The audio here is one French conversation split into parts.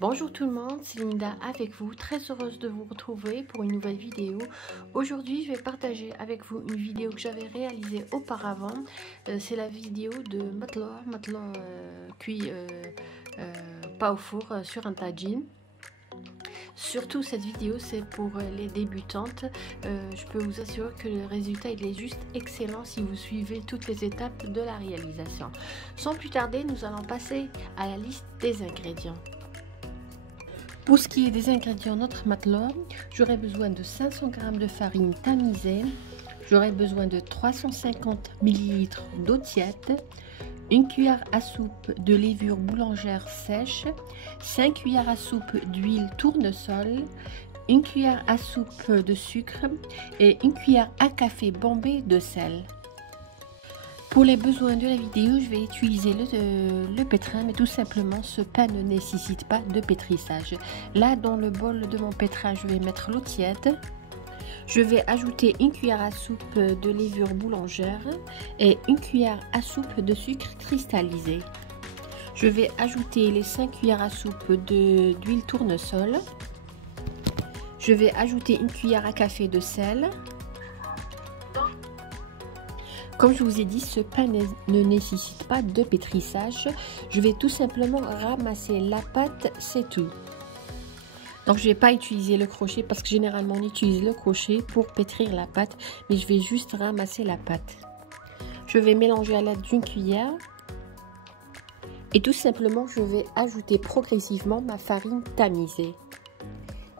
Bonjour tout le monde, c'est Linda avec vous, très heureuse de vous retrouver pour une nouvelle vidéo. Aujourd'hui je vais partager avec vous une vidéo que j'avais réalisée auparavant. C'est la vidéo de matelot cuit pas au four sur un tagine. Surtout cette vidéo c'est pour les débutantes. Je peux vous assurer que le résultat il est juste excellent si vous suivez toutes les étapes de la réalisation. Sans plus tarder, nous allons passer à la liste des ingrédients. Pour ce qui est des ingrédients notre matelot, j'aurai besoin de 500 g de farine tamisée, j'aurai besoin de 350 ml d'eau tiède, une cuillère à soupe de levure boulangère sèche, 5 cuillères à soupe d'huile tournesol, une cuillère à soupe de sucre et une cuillère à café bombée de sel. Pour les besoins de la vidéo, je vais utiliser le pétrin, mais tout simplement ce pain ne nécessite pas de pétrissage. Là, dans le bol de mon pétrin, je vais mettre l'eau tiède. Je vais ajouter une cuillère à soupe de levure boulangère et une cuillère à soupe de sucre cristallisé. Je vais ajouter les 5 cuillères à soupe d'huile tournesol. Je vais ajouter une cuillère à café de sel. Comme je vous ai dit, ce pain ne nécessite pas de pétrissage. Je vais tout simplement ramasser la pâte, c'est tout. Donc je ne vais pas utiliser le crochet parce que généralement on utilise le crochet pour pétrir la pâte. Mais je vais juste ramasser la pâte. Je vais mélanger à l'aide d'une cuillère. Et tout simplement je vais ajouter progressivement ma farine tamisée.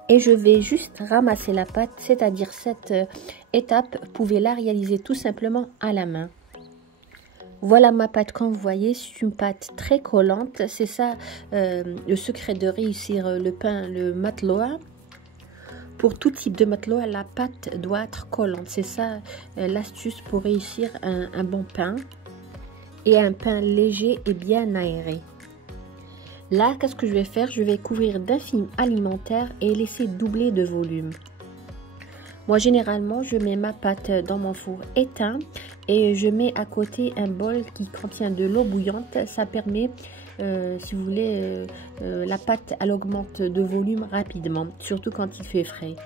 Et je vais juste ramasser la pâte, c'est-à-dire cette étape, vous pouvez la réaliser tout simplement à la main. Voilà ma pâte, comme vous voyez, c'est une pâte très collante. C'est ça le secret de réussir le pain, le matelot. Pour tout type de matelot, la pâte doit être collante. C'est ça l'astuce pour réussir un bon pain et un pain léger et bien aéré. Là, qu'est-ce que je vais faire? Je vais couvrir d'un film alimentaire et laisser doubler de volume. Moi, généralement, je mets ma pâte dans mon four éteint et je mets à côté un bol qui contient de l'eau bouillante. Ça permet, si vous voulez, la pâte, elle augmente de volume rapidement, surtout quand il fait frais.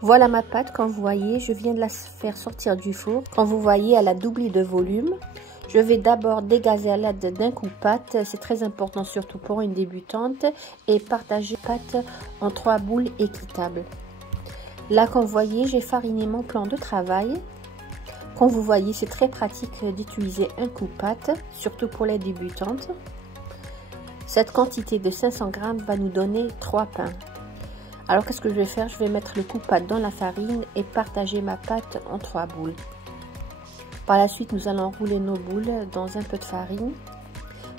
Voilà ma pâte, comme vous voyez, je viens de la faire sortir du four. Comme vous voyez, elle a doublé de volume. Je vais d'abord dégazer à l'aide d'un coupe-pâte, c'est très important surtout pour une débutante, et partager la pâte en 3 boules équitables. Là, comme vous voyez, j'ai fariné mon plan de travail. Comme vous voyez, c'est très pratique d'utiliser un coupe-pâte, surtout pour les débutantes. Cette quantité de 500 g va nous donner 3 pains. Alors, qu'est-ce que je vais faire? Je vais mettre le coupe-pâte dans la farine et partager ma pâte en 3 boules. Par la suite, nous allons enrouler nos boules dans un peu de farine.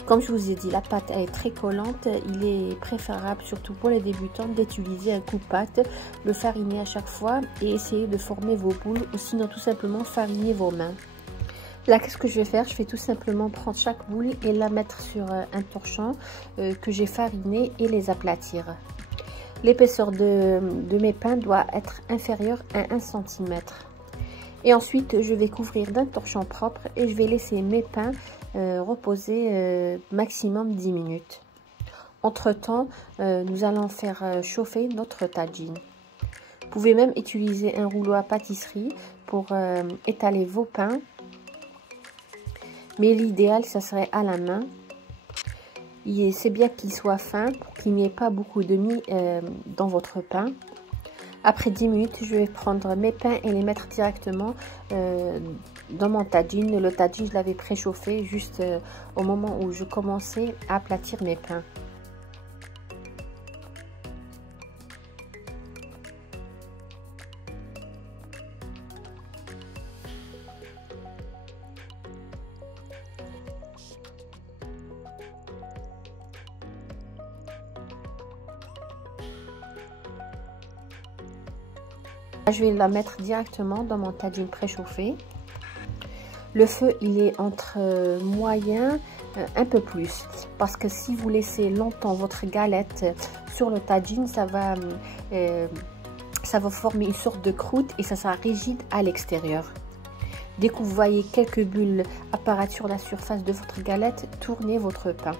Comme je vous ai dit, la pâte est très collante. Il est préférable, surtout pour les débutants, d'utiliser un coupe-pâte, le fariner à chaque fois et essayer de former vos boules ou sinon tout simplement fariner vos mains. Là, qu'est-ce que je vais faire? Je vais tout simplement prendre chaque boule et la mettre sur un torchon que j'ai fariné et les aplatir. L'épaisseur de mes pains doit être inférieure à 1 cm. Et ensuite, je vais couvrir d'un torchon propre et je vais laisser mes pains reposer maximum 10 minutes. Entre temps, nous allons faire chauffer notre tagine. Vous pouvez même utiliser un rouleau à pâtisserie pour étaler vos pains. Mais l'idéal, ça serait à la main. C'est bien qu'il soit fin pour qu'il n'y ait pas beaucoup de mie dans votre pain. Après 10 minutes, je vais prendre mes pains et les mettre directement dans mon tagine. Le tagine, je l'avais préchauffé juste au moment où je commençais à aplatir mes pains. Je vais la mettre directement dans mon tagine préchauffé. Le feu, il est entre moyen, un peu plus. Parce que si vous laissez longtemps votre galette sur le tagine, ça va former une sorte de croûte et ça sera rigide à l'extérieur. Dès que vous voyez quelques bulles apparaître sur la surface de votre galette, tournez votre pain.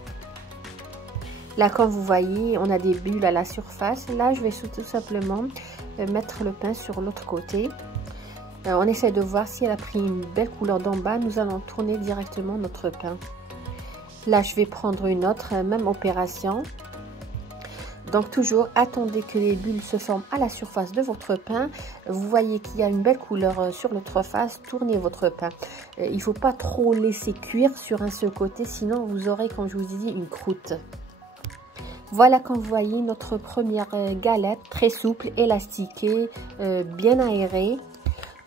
Là, comme vous voyez, on a des bulles à la surface. Là, je vais tout simplement mettre le pain sur l'autre côté. On essaie de voir si elle a pris une belle couleur d'en bas. Nous allons tourner directement notre pain. Là, je vais prendre une autre, même opération. Donc, toujours, attendez que les bulles se forment à la surface de votre pain. Vous voyez qu'il y a une belle couleur sur l'autre face. Tournez votre pain. Il ne faut pas trop laisser cuire sur un seul côté, sinon vous aurez, comme je vous ai dit, une croûte. Voilà, comme vous voyez, notre première galette, très souple, élastiquée, bien aérée.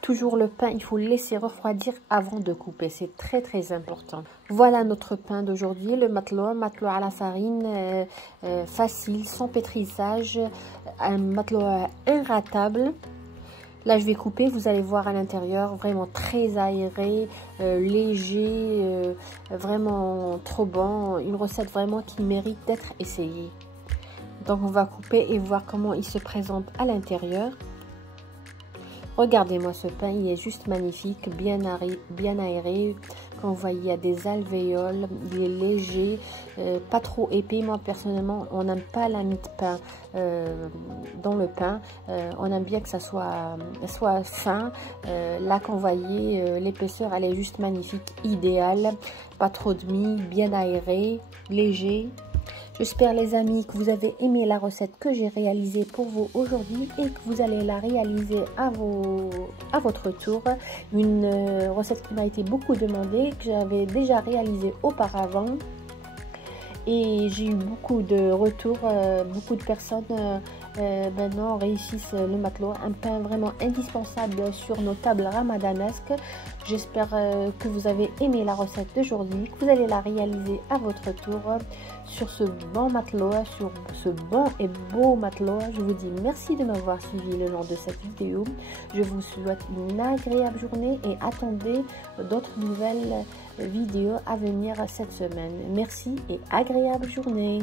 Toujours le pain, il faut le laisser refroidir avant de couper, c'est très très important. Voilà notre pain d'aujourd'hui, le matelot à la farine, facile, sans pétrissage, un matelot inratable. Là, je vais couper, vous allez voir à l'intérieur, vraiment très aéré, léger, vraiment trop bon. Une recette vraiment qui mérite d'être essayée. Donc, on va couper et voir comment il se présente à l'intérieur. Regardez-moi ce pain, il est juste magnifique, bien aéré. Comme vous voyez, il y a des alvéoles, il est léger, pas trop épais. Moi, personnellement, on n'aime pas la mie de pain dans le pain. On aime bien que ça soit fin. Là, comme vous voyez, l'épaisseur, elle est juste magnifique, idéale. Pas trop de mie, bien aéré, léger. J'espère les amis que vous avez aimé la recette que j'ai réalisée pour vous aujourd'hui et que vous allez la réaliser à votre tour. Une recette qui m'a été beaucoup demandée, que j'avais déjà réalisée auparavant. Et j'ai eu beaucoup de retours, beaucoup de personnes maintenant réussissent le matelot, un pain vraiment indispensable sur nos tables ramadanesques. J'espère que vous avez aimé la recette d'aujourd'hui, que vous allez la réaliser à votre tour sur ce bon matelot, sur ce bon et beau matelot. Je vous dis merci de m'avoir suivi le long de cette vidéo. Je vous souhaite une agréable journée et attendez d'autres nouvelles vidéos à venir cette semaine. Merci et agréable journée.